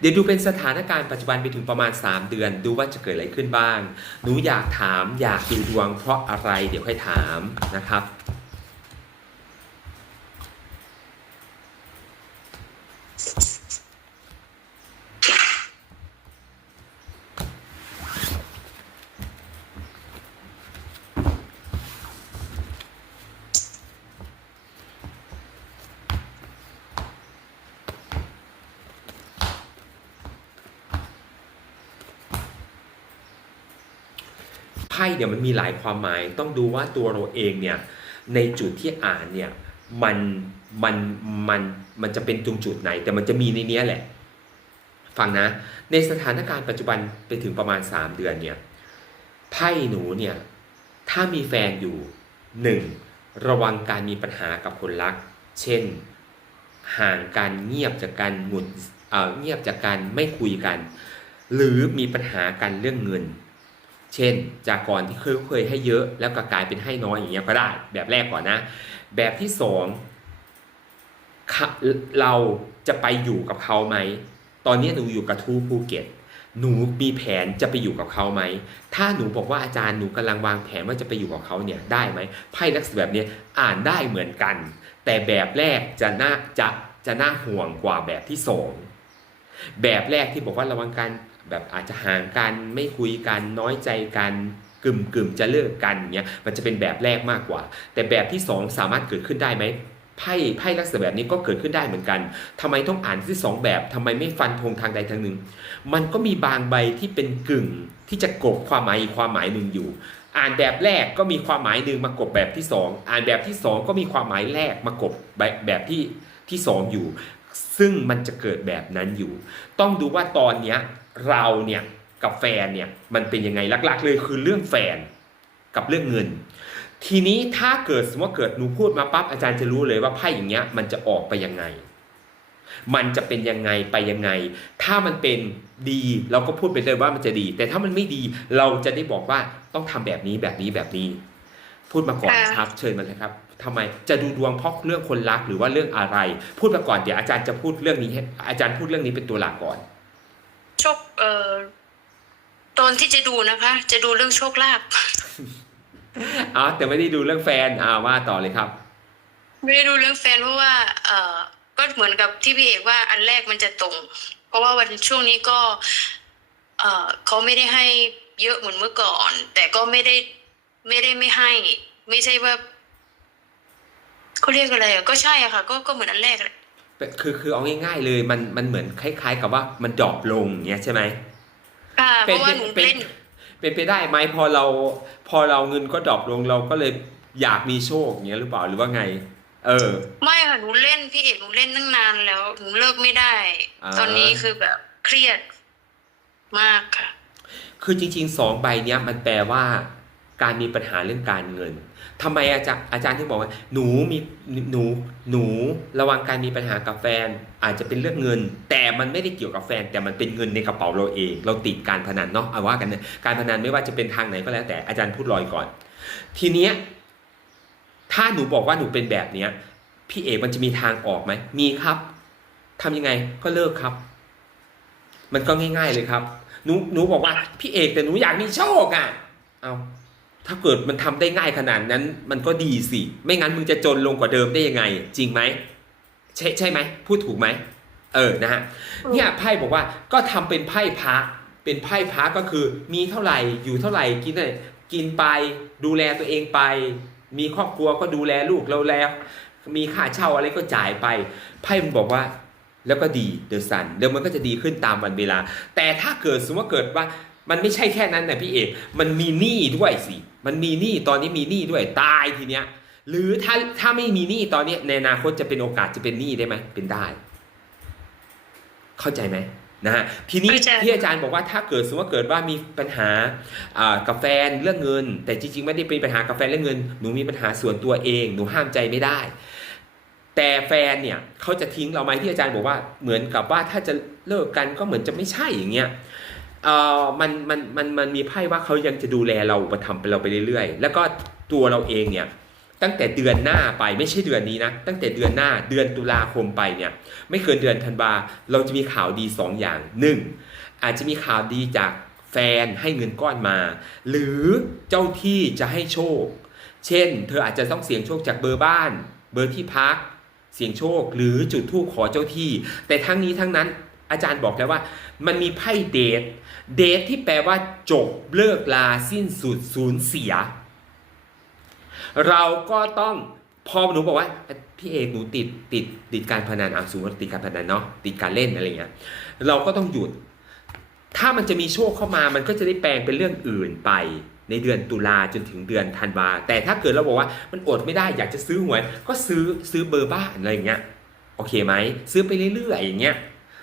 เดี๋ยวดูเป็นสถานการณ์ปัจจุบันไปถึงประมาณ 3 เดือน ดูว่าจะเกิดอะไรขึ้นบ้าง หนูอยากถามอยากดูดวงเพราะอะไรเดี๋ยวค่อยถามนะครับ พ่เนี่ยมันมีหลายความหมาย ต้องดูว่าตัวเราเองเนี่ยในจุดที่อ่านเนี่ยมันมันมันมันจะเป็นตรงจุดไหน แต่มันจะมีในเนี้ยแหละฟังนะ ในสถานการณ์ปัจจุบันไปถึงประมาณ 3 เดือนเนี่ยไพ่หนูเนี่ยถ้ามีแฟนอยู่หนึ่งระวังการมีปัญหากับคนรัก เช่น ห่างกันเงียบจากกันหงุดเออเงียบจากกันไม่คุยกัน หรือมีปัญหากันเรื่องเงิน เช่น จากก่อนที่เคยเคยให้เยอะแล้วก็กลายเป็นให้น้อยอย่างเงี้ยก็ได้ แบบแรกก่อนนะ แบบที่สองเราจะไปอยู่กับเขาไหม ตอนนี้หนูอยู่กับทูภูเก็ต หนูมีแผนจะไปอยู่กับเขาไหม ถ้าหนูบอกว่าอาจารย์หนูกำลังวางแผนว่าจะไปอยู่กับเขาเนี่ยได้ไหมไพ่ลักษณะแบบนี้อ่านได้เหมือนกัน แต่แบบแรกจะน่าจะจะน่าห่วงกว่าแบบที่สองแบบแรกที่บอกว่าระวังกัน แบบอาจจะห่างกันไม่คุยกันน้อยใจกันกึ่มกึ่มจะเลิกกันเงี้ยมันจะเป็นแบบแรกมากกว่า แต่แบบที่สองสามารถเกิดขึ้นได้ไหมไพ่ไพ่ลักษณะแบบนี้ก็เกิดขึ้นได้เหมือนกันทำไมต้องอ่านที่สองแบบทำไมไม่ฟันธงทางใดทางหนึ่ง มันก็มีบางใบที่เป็นกึ่งที่จะกบความหมายความหมายหนึ่งอยู่ อ่านแบบแรกก็มีความหมายหนึ่งมากบแบบที่สองอ่านแบบที่สองก็มีความหมายแรกมากบแบบแบบที่ที่สองอยู่ ซึ่งมันจะเกิดแบบนั้นอยู่ ต้องดูว่าตอนเนี้ยเราเนี่ยกับแฟนเนี่ยมันเป็นยังไงหลักๆ เลยคือเรื่องแฟนกับเรื่องเงิน ทีนี้ถ้าเกิดสมมติว่าเกิดหนูพูดมาปั๊บอาจารย์จะรู้เลยว่าไพ่อย่างเงี้ยมันจะออกไปยังไง มันจะเป็นยังไงไปยังไง ถ้ามันเป็นดีเราก็พูดไปเลยว่ามันจะดี แต่ถ้ามันไม่ดีเราจะได้บอกว่าต้องทำแบบนี้แบบนี้แบบนี้ พูดมาก่อนค่ะครับ เชิญมาเลยครับทำไมจะดูดวงเพราะเรื่องคนรักหรือว่าเรื่องอะไร พูดมาก่อนเดี๋ยวอาจารย์จะพูดเรื่องนี้ให้อาจารย์พูดเรื่องนี้เป็นตัวหลักก่อนโชคเอ่อตอนที่จะดูนะคะ จะดูเรื่องโชคลาภอ๋อแต่ไม่ได้ดูเรื่องแฟนอ่าว่าต่อเลยครับ ไม่ได้ดูเรื่องแฟนเพราะว่า เอ่อก็เหมือนกับที่พี่เอกว่าอันแรกมันจะตรง เพราะว่าวันช่วงนี้ก็ เอ่อเขาไม่ได้ให้เยอะเหมือนเมื่อก่อน แต่ก็ไม่ได้ ไม่ได้ไม่ให้ ไม่ใช่ว่าเขาเรียกอะไรอะก็ใช่อะค่ะ ก็ก็เหมือนอันแรกแหละคือคือเอาง่าย ๆ เลยมันมันเหมือนคล้าย ๆ กับว่ามันดรอปลงอย่างเงี้ยใช่ไหมค่ะเพเป็นราะว่าหนูเป็นเล่นเป็นไปได้ไหมพอเราพอเราเงินก็ดรอปลงเราก็เลยอยากมีโชคอย่างเงี้ยหรือเปล่าหรือว่าไง เออ ไม่ค่ะหนูเล่นพี่เอกหนูเล่นตั้งนานแล้วหนูเลิกไม่ได้อ่าตอนนี้คือแบบเครียดมากค่ะ คือจริงๆสองใบเนี้ยมันแปลว่า การมีปัญหาเรื่องการเงินทำไมอาจารย์อาจารย์ที่บอกว่าหนูมีหนูหนูระวังการมีปัญหากับแฟนอาจจะเป็นเรื่องเงิน แต่มันไม่ได้เกี่ยวกับแฟน แต่มันเป็นเงินในกระเป๋าเราเอง เราติดการพนันเนาะเอาว่ากันนะการพนันไม่ว่าจะเป็นทางไหนก็แล้วแต่อาจารย์พูดลอยก่อน ทีเนี้ยถ้าหนูบอกว่าหนูเป็นแบบเนี้ยพี่เอกมันจะมีทางออกไหมมีครับทำยังไงก็เลิกครับ มันก็ง่าย ๆเลยครับหนูหนูบอกว่าพี่เอกแต่หนูอยากมีโชคอะเอา ถ้าเกิดมันทำได้ง่ายขนาดนั้น มันก็ดีสิ ไม่งั้นมึงจะจนลงกว่าเดิมได้ยังไง จริงไหมใช่ใช่ไหมพูดถูกไหมเออนะฮะอืมเนี่ยไพ่บอกว่าก็ทำเป็นไพ่พระเป็นไพ่พระก็คือ มีเท่าไหร่อยู่เท่าไหร่กินอะไรกินไปดูแลตัวเองไป มีครอบครัวก็ดูแลลูกเราแล้ว มีค่าเช่าอะไรก็จ่ายไป ไพ่มันบอกว่าแล้วก็ดีเดอะซันเดี๋ยวมันก็จะดีขึ้นตามวันเวลา แต่ถ้าเกิดสมมติว่าเกิดว่ามันไม่ใช่แค่นั้นนะพี่เอกมันมีหนี้ด้วยสิ มันมีหนี้ตอนนี้มีหนี้ด้วยตายทีเนี้ย หรือถ้าถ้าไม่มีหนี้ตอนเนี้ยในอนาคตจะเป็นโอกาสจะเป็นหนี้ได้ไหมเป็นได้ เข้าใจไหมนะฮะทีนี้เข้าใจที่อาจารย์บอกว่าถ้าเกิดสมมติว่าเกิดว่ามีปัญหาอ่ากับแฟนเรื่องเงิน แต่จริง ๆ ไม่ได้เป็นปัญหากับแฟนเรื่องเงินหนูมีปัญหาส่วนตัวเอง หนูห้ามใจไม่ได้ แต่แฟนเนี่ยเขาจะทิ้งเราไหมที่อาจารย์บอกว่าเหมือนกับว่าถ้าจะเลิกกันก็เหมือนจะไม่ใช่อย่างเงี้ย เอ่อมันมันมันมันมีไพ่ว่าเขายังจะดูแลเราประทำไปเราไปเรื่อยๆ แล้วก็ตัวเราเองเนี่ยตั้งแต่เดือนหน้าไปไม่ใช่เดือนนี้นะตั้งแต่เดือนหน้าเดือนตุลาคมไปเนี่ยไม่เกินเดือนธันวาเราจะมีข่าวดีสองอย่างหนึ่งอาจจะมีข่าวดีจากแฟนให้เงินก้อนมา หรือเจ้าที่จะให้โชค เช่น เธออาจจะต้องเสี่ยงโชคจากเบอร์บ้าน เบอร์ที่พัก เสี่ยงโชคหรือจุดธูปขอเจ้าที่ แต่ทั้งนี้ทั้งนั้น อาจารย์บอกแล้วว่า มันมีไพ่เดทเดทที่แปลว่าจบเลิกลาสิ้นสุดสูญเสีย เราก็ต้องพอหนูบอกว่าพี่เอกหนูติดติดติดการพนันอะสมมติว่าติดการพนันเนาะติดการเล่นอะไรเงี้ยเราก็ต้องหยุด ถ้ามันจะมีโชคเข้ามามันก็จะได้แปลงเป็นเรื่องอื่นไปในเดือนตุลาจนถึงเดือนธันวาแต่ถ้าเกิดเราบอกว่ามันอดไม่ได้อยากจะซื้อหวยก็ซื้อซื้อเบอร์บ้านอะไรอย่างเงี้ยโอเคไหมซื้อไปเรื่อยๆอย่างเงี้ย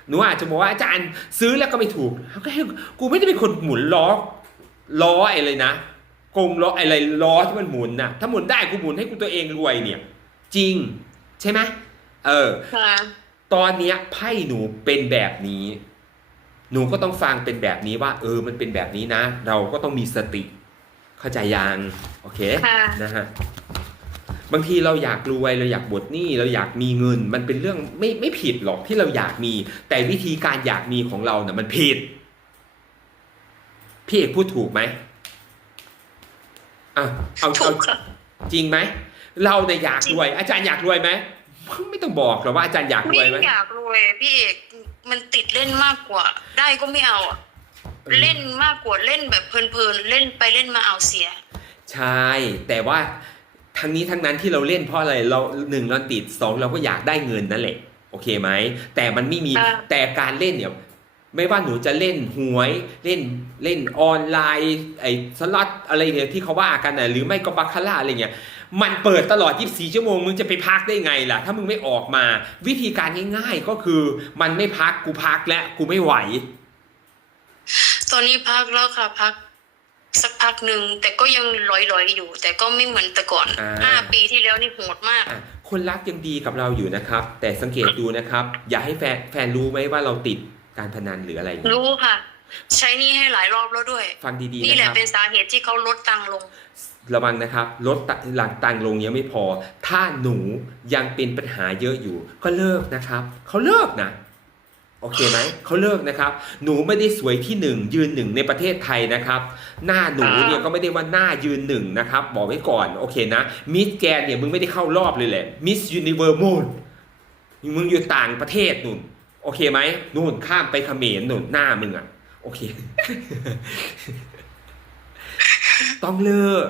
หนูอาจจะบอกว่าอาจารย์ซื้อแล้วก็ไม่ถูกก็ให้กูไม่ได้เป็นคนหมุนล้อล้ออะไรนะกงล้ออะไรล้อที่มันหมุนน่ะถ้าหมุนได้กูหมุนให้กูตัวเองรวยเนี่ย จริงใช่ไหมเออค่ะตอนเนี้ยไพ่หนูเป็นแบบนี้ หนูก็ต้องฟังเป็นแบบนี้ว่า เออมันเป็นแบบนี้นะ เราก็ต้องมีสติ เข้าใจยังโอเคค่ะนะฮะ บางทีเราอยากรวยเราอยากบดหนี้เราอยากมีเงิน มันเป็นเรื่องไม่ไม่ผิดหรอกที่เราอยากมี แต่วิธีการอยากมีของเราเนี่ยมันผิดพี่เอกพูดถูกไหมอะเอาถูเอากค่ะจริงไหมเราเนี่ยอยากรวย อาจารย์อยากรวยไหมไม่ต้องบอกหรอกว่าอาจารย์อยากรไม่วยไหมอยากรวยพี่เอกมันติดเล่นมากกว่า ได้ก็ไม่เอาอะเล่นมากกว่าเล่นแบบเพลินๆเล่นไปเล่นมาเอาเสีย ใช่ แต่ว่า ทั้งนี้ทั้งนั้นที่เราเล่นเพราะอะไรเราหนึ่งเราติดสองเราก็อยากได้เงินนั่นแหละโอเคไหมแต่มันไม่มีค่ะแต่การเล่นเนี่ยไม่ว่าหนูจะเล่นหวยเล่นเล่นออนไลน์ ไอ้สล็อตอะไรเนี่ยที่เขาว่ากันนะหรือไม่ก็บาคาร่าอะไรเงี้ยมันเปิดตลอด 24 ชั่วโมง มึงจะไปพักได้ไงล่ะ ถ้ามึงไม่ออกมา วิธีการง่ายๆก็คือ มันไม่พักกูพักแล้วกูไม่ไหว ตอนนี้พักแล้วค่ะพัก สักพักหนึ่งแต่ก็ยังลอยๆอยู่ แต่ก็ไม่เหมือนแต่ก่อนอ่าห้าปีที่แล้วนี่โหดมากอะคนรักยังดีกับเราอยู่นะครับ แต่สังเกตดูนะครับ อย่าให้แฟนแฟนรู้ไหมว่าเราติดการพนันหรืออะไรอย่างเงี้ยรู้ค่ะ ใช้หนี่ให้หลายรอบแล้วด้วย ฟังดีนี่ๆแหนะละครับเป็นสาเหตุที่เขาลดตังค์ลง ระวังนะครับลดหลังตังค์ลงยังไม่พอ ถ้าหนูยังเป็นปัญหาเยอะอยู่ ก็เลิกนะครับเขาเลิกนะโอเคไหมเขาเลิกนะครับ หนูไม่ได้สวยที่หนึ่งยืนหนึ่งในประเทศไทยนะครับ หน้าหนูเนี่ยก็ไม่ได้ว่าหน้ายืนหนึ่งนะครับ บอกไว้ก่อนโอเคนะมิสแกนเนี่ยมึงไม่ได้เข้ารอบเลยแหละมิสยูนิเวอร์มูนมึงอยู่ต่างประเทศนู่นโอเคไหมนู่นข้ามไปเขมรนู่นหน้ามึงอะโอเค ต้องเลิก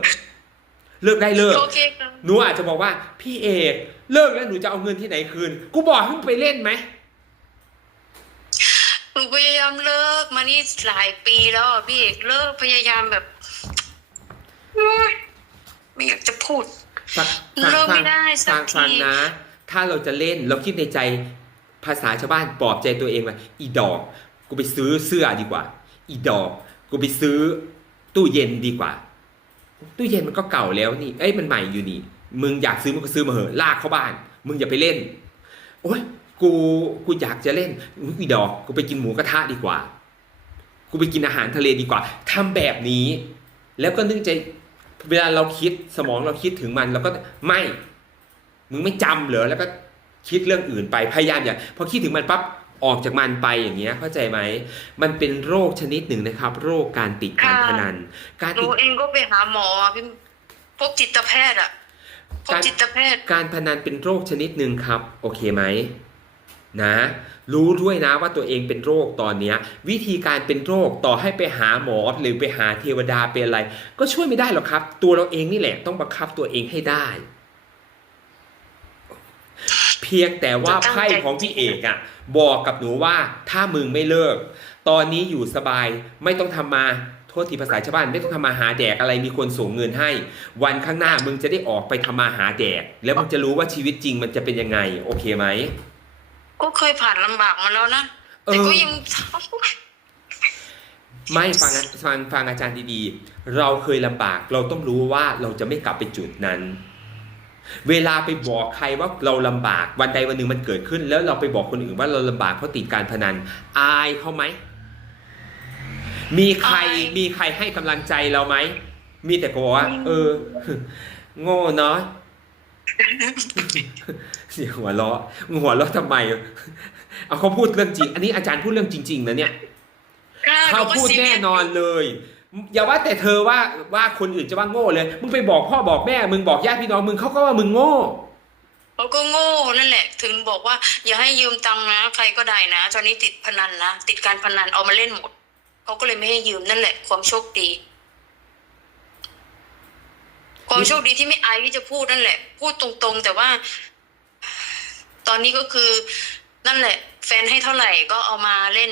เลิกได้เลิกโอเคค่ะหนูอาจจะบอกว่า พี่เอก เลิกแล้วหนูจะเอาเงินที่ไหนคืน กูบอกให้มึงไปเล่นไหมห นูพยายามเลิกมานี่หลายปีแล้วอะพี่เอกเลิกพยายามแบบโอ๊ยไม่อยากจะพูด ฟังฟังเลิกฟัไม่งได้สัฟักงฟังที นะ ถ้าเราจะเล่นเราคิดในใจภาษาชาวบ้านปลอบใจตัวเองว่าอีดอกกูไปซื้อเสื้อดีกว่า อีดอกกูไปซื้อตู้เย็นดีกว่า ตู้เย็นมันก็เก่าแล้วนี่ เอ้ยมันใหม่อยู่นี่ มึงอยากซื้อมึงก็ซื้อมาเหอะลากเข้าบ้าน มึงอย่าไปเล่น โอ๊ย กูกูอยากจะเล่นอุ๊ยอีดอกกูไปกินหมูกระทะดีกว่า กูไปกินอาหารทะเลดีกว่าทำแบบนี้ แล้วก็นึกใจเวลาเราคิดสมองเราคิดถึงมันเราก็ไม่มึงไม่จำเหรอแล้วก็คิดเรื่องอื่นไปพยายามอย่าพอคิดถึงมันปั๊บออกจากมันไปอย่างเงี้ยเข้าใจไหมมันเป็นโรคชนิดหนึ่งนะครับ โรคการติดการพนัน การหนูติดเองก็ไปหาหมออะพี่พบจิตแพทย์อะพบการจิตแพทย์การพนันเป็นโรคชนิดหนึ่งครับ โอเคไหม นะรู้ด้วยนะว่าตัวเองเป็นโรคตอนนี้วิธีการเป็นโรคต่อให้ไปหาหมอหรือไปหาเทวดาเป็นอะไร ก็ช่วยไม่ได้หรอกครับ ตัวเราเองนี่แหละต้องบังคับตัวเองให้ได้ เพียงแต่ว่าไพ่ของพี่เอกอะบอกกับหนูว่าถ้ามึงไม่เลิก ตอนนี้อยู่สบายไม่ต้องทำมาโทษทีภาษาชาวบ้านไม่ต้องทำมาหาแดกอะไรมีคนส่งเงินให้ วันข้างหน้ามึงจะได้ออกไปทำมาหาแดก แล้วมึงจะรู้ว่าชีวิตจริงมันจะเป็นยังไง โอเคไหม ก็เคยผ่านลำบากมาแล้วนะเอแต่อก็ยังไม่ฟังนะฟังฟังอาจารย์ดีๆ เราเคยลำบากเราต้องรู้ว่าเราจะไม่กลับไปจุดนั้น เวลาไปบอกใครว่าเราลำบากวันใดวันหนึ่งมันเกิดขึ้น แล้วเราไปบอกคนอื่นว่าเราลำบากเพราะติดการพนัน อายเขาไหม มีใครอายมีใครให้กำลังใจเราไหม มีแต่ก็บอกว่า เออ โง่เนาะ เสียงหัวเราะมึงหัวเราะทำไม เอาเขาพูดเรื่องจริง อันนี้อาจารย์พูดเรื่องจริง ๆ นะเนี่ยค่ะเขาหก็พูดซีรีแน่ยสนอนเลย อย่าว่าแต่เธอว่าว่าคนอื่นจะว่าโง่เลย มึงไปบอกพ่อบอกแม่ มึงบอกญาติพี่น้องมึงเขาก็ว่ามึงโง่เขาก็โง่นั่นแหละ ถึงบอกว่า อย่าให้ยืมตังค์นะ ใครก็ได้นะตอนนี้ติดพนันนะติดการพนันเอามาเล่นหมดเขาก็เลยไม่ให้ยืมนั่นแหละ ความโชคดี ความโชคดีที่ไม่อายที่จะพูดนั่นแหละ พูดตรงๆ แต่ว่า ตอนนี้ก็คือ นั่นแหละ แฟนให้เท่าไหร่ก็เอามาเล่น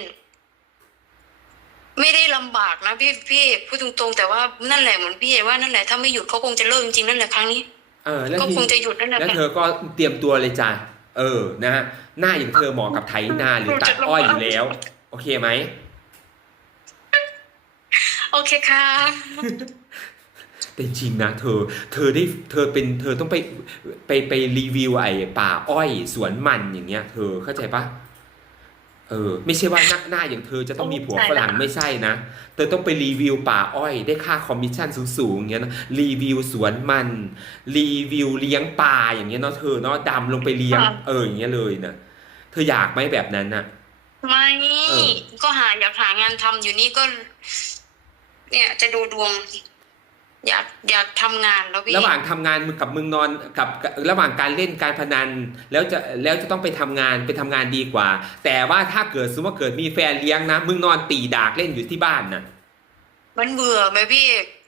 ไม่ได้ลำบากนะพี่พี่เอกพูดตรงๆ แต่ว่านั่นแหละเหมือนพี่เอกว่านั่นแหละถ้าไม่หยุดเขาคงจะเลิกจริงๆนั่นแหละครั้งนี้เออแล้วก็ทีคงจะหยุดนั่นแหละแล้วค่ะเธอก็เตรียมตัวเลยจ้ะเออนะฮะหน้าอย่างเธอเหมาะกับไถนาหรือตัดอ้อยอยู่แล้ว โอเคไหมโอเคค่ะ แต่จริงนะเธอ เธอได้ เธอเป็น เธอต้องไปไปไปรีวิวไอ้ป่าอ้อยสวนมันอย่างเงี้ย เธอเข้าใจปะเออ ไม่ใช่ว่าหน้าหน้าอย่างเธอจะต้องมีผัวฝรั่งไม่ใช่นะ เธอต้องไปรีวิวป่าอ้อย ได้ค่าคอมมิชชั่นสูงๆอย่างเงี้ยนะรีวิวสวนมัน รีวิวเลี้ยงปลาอย่างเงี้ยเนาะเธอเนาะดำลงไปเลี้ยงค่ะเอออย่างเงี้ยเลยนะเธออยากไหมแบบนั้นน่ะไม่เออก็หาอยากหางานทำอยู่นี่ก็ เนี่ยจะดูดวง อยากอยากทำงานแล้วพี่ระหว่างทำงานมึงกับมึงนอนกับกับระหว่างการเล่นการพนัน แล้วจะแล้วจะต้องไปทำงานไปทำงานดีกว่า แต่ว่าถ้าเกิดสมมติว่าเกิดมีแฟนเลี้ยงนะมึงนอนตีดากเล่นอยู่ที่บ้านนะมันเบื่อไหมพี่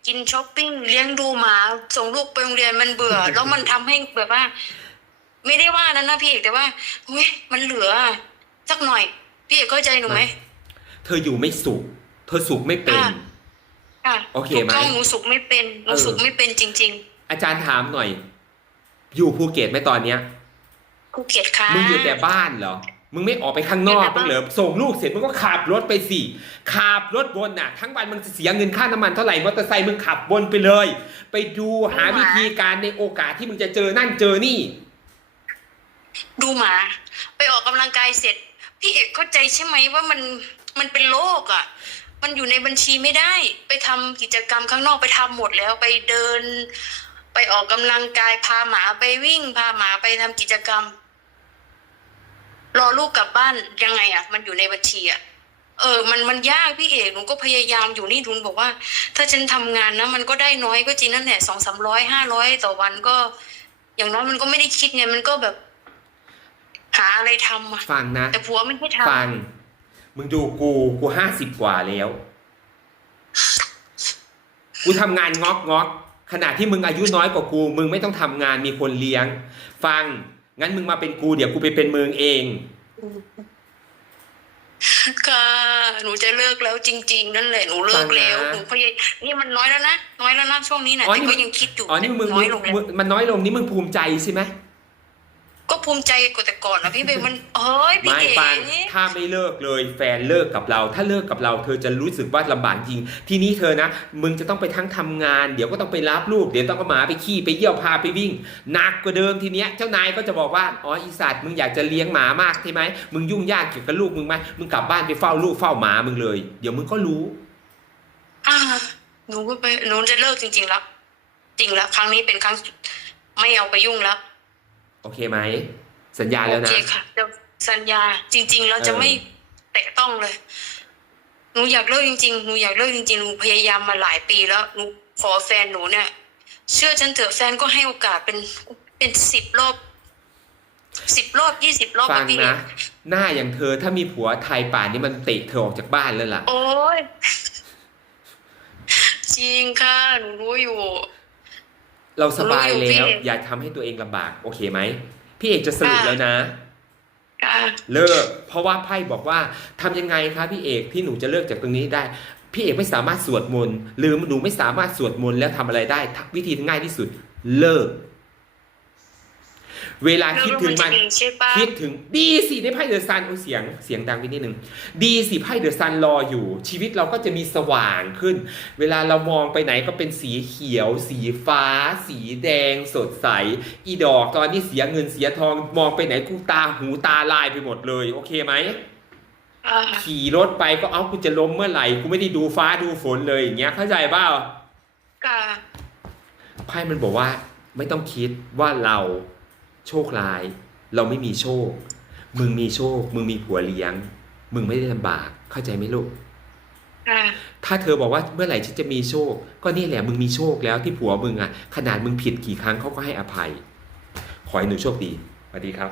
กินช้อปปิ้งเลี้ยงดูหมาส่งลูกไปโรงเรียนมันเบื่อ แล้วมันทำให้แบบว่า ไม่ได้ว่านั้นนะพี่เอกแต่ว่าเฮ้ยมันเหลือ สักหน่อย พี่เอกเข้าใจหนูไหมเธออยู่ไม่สุข เธอสุขไม่เป็นค่ะ ค่ะโอเคไหมถูกต้องหนูสุขไม่เป็นหนูเออสุขไม่เป็นจริงอาจารย์ถามหน่อย อยู่ภูเก็ตไหมตอนเนี้ยๆกูเกลียดค่ะ มึงอยู่แต่บ้านเหรอ มึงไม่ออกไปข้างนอกอยู่แต่มึบ้าน งเหรอส่งลูกเสร็จมึงก็ขับรถไปสิขับรถวนน่ะ ทั้งวันมึงจะเสียเงินค่าน้ำมันเท่าไหร่มอเตอร์ไซค์มึงขับวนไปเลย ไปดูหาวิธีการในโอกาสที่มึงจะเจอนั่นเจอนี่ ดูหมา ไปออกกำลังกายเสร็จ พี่เอกเข้าใจใช่ไหมว่ามันมันเป็นโรคอะ มันอยู่ในบัญชีไม่ได้ ไปทำกิจกรรมข้างนอกไปทำหมดแล้วไปเดิน ไปออกกำลังกายพาหมาไปวิ่งพาหมาไปทำกิจกรรม รอลูกกลับบ้านยังไงอะ มันอยู่ในบัญชีอะเออ มัน มันยากพี่เอกหนูก็พยายามอยู่นี่หนูบอกว่า ถ้าฉันทำงานนะ มันก็ได้น้อยก็จริงนั่นแหละสองสามร้อยห้าร้อยต่อวันก็ อย่างน้อยมันก็ไม่ได้คิดไง มันก็แบบ หาอะไรทำอะฟังนะ แต่ผัวไม่ให้ทฟัง มึงดูกูกูห้าสิบกว่าแล้ว กูทำงานงอกงอกขณะที่มึงอายุน้อยกว่ากู มึงไม่ต้องทำงานมีคนเลี้ยง ฟัง งั้นมึงมาเป็นกูเดี๋ยวกูไปเป็นมึงเองำค่ะหนูจะเลิกแล้วจริง ๆ นั่นแหละหนูเลิกแล้วฟังนะหนูพยายนี่มันน้อยแล้วนะน้อยแล้วนะช่วงนี้นะอ๋อแต่นี่ก็ยังคิดอยู่อ๋อนี่มึงน้มึองยลงแล้วมึงมันน้อยลงนี่มึงภูมิใจใช่ไหมก็ ภูมิใจกว่าแต่ก่อนนะพี่เบลมันเฮ้ยพี่ไม่เอ๋ฟังถ้าไม่เลิกเลยแฟนเลิกกับเรา ถ้าเลิกกับเราเธอจะรู้สึกว่าลำบากจริง ทีนี้เธอนะ มึงจะต้องไปทั้งทำงาน เดี๋ยวก็ต้องไปรับลูก เดี๋ยวต้องเอาหมาไปขี้ไปเยี่ยวพาไปวิ่งหนักกว่าเดิมทีเนี้ยเจ้านายก็จะบอกว่าอ๋ออีสัตว์มึงอยากจะเลี้ยงหมามากใช่ไหมมึงยุ่งยากเกี่ยวกับลูกมึงไหมมึงกลับบ้านไปเฝ้าลูกเฝ้าหมามึงเลย เดี๋ยวมึงก็รู้ อ่าหนูก็ไปหนูจะเลิกจริงๆแล้ว จริงแล้วครั้งนี้เป็นครั้งสุดไม่เอาไปยุ่งแล้ว โอเคไหม สัญญาแล้วโอนะเคค่ะจะสัญญาจริง ๆ เราจะเออไม่แตะต้องเลยหนูอยากเลิกจริงๆหนูอยากเลิกจริงๆหนูพยายามมาหลายปีแล้วหนูขอแฟนหนูเนี่ย เชื่อฉันเถอะแฟนก็ให้โอกาสเป็นเป็นสิบรอบสิบรอบยี่สิบรอบฟัอะงพี่นะหน้าอย่างเธอถ้ามีผัวไทยป่านนี้มันเตะเธอออกจากบ้านแล้วล่ะ โอ้ยจริงค่ะ หนูรู้อยู่ เราสบายรู้อยู่แล้วพี่อย่าทำให้ตัวเองลำบาก โอเคไหม พี่เอกจะสรุปค่ะแล้วนะค่ะเลิก เพราะว่าไพ่บอกว่าทำยังไงคะพี่เอกที่หนูจะเลิกจากตรงนี้ได้ พี่เอกไม่สามารถสวดมนต์หรือหนูไม่สามารถสวดมนต์แล้วทำอะไรได้ทักวิธีที่ง่ายที่สุด เลิก เวลาคิดถึงมันแล้วจะดีใช่ปะคิดถึงดีสิได้ไพ่เดอะซันโอ้เสียงเสียงดังไปนิดนึงดีสิไพ่เดอะซันรออยู่ ชีวิตเราก็จะมีสว่างขึ้น เวลาเรามองไปไหนก็เป็นสีเขียว สีฟ้า สีแดง สดใส อีดอกตอนนี้เสียเงินเสียทองมองไปไหนกูตาหูตาลายไปหมดเลย โอเคไหมอ่าขี่รถไปก็เอ้ากูจะล้มเมื่อไหร่กูไม่ได้ดูฟ้าดูฝนเลยอย่างเงี้ยเข้าใจเปล่าค่ะไพ่มันบอกว่าไม่ต้องคิดว่าเรา โชคร้าย เราไม่มีโชค มึงมีโชค มึงมีผัวเลี้ยง มึงไม่ได้ลำบาก เข้าใจไหมลูกค่ะถ้าเธอบอกว่าเมื่อไหร่ฉันจะมีโชค ก็นี่แหละมึงมีโชคแล้วที่ผัวมึงอะ ขนาดมึงผิดกี่ครั้งเขาก็ให้อภัย ขอให้หนูโชคดีสวัสดีครับ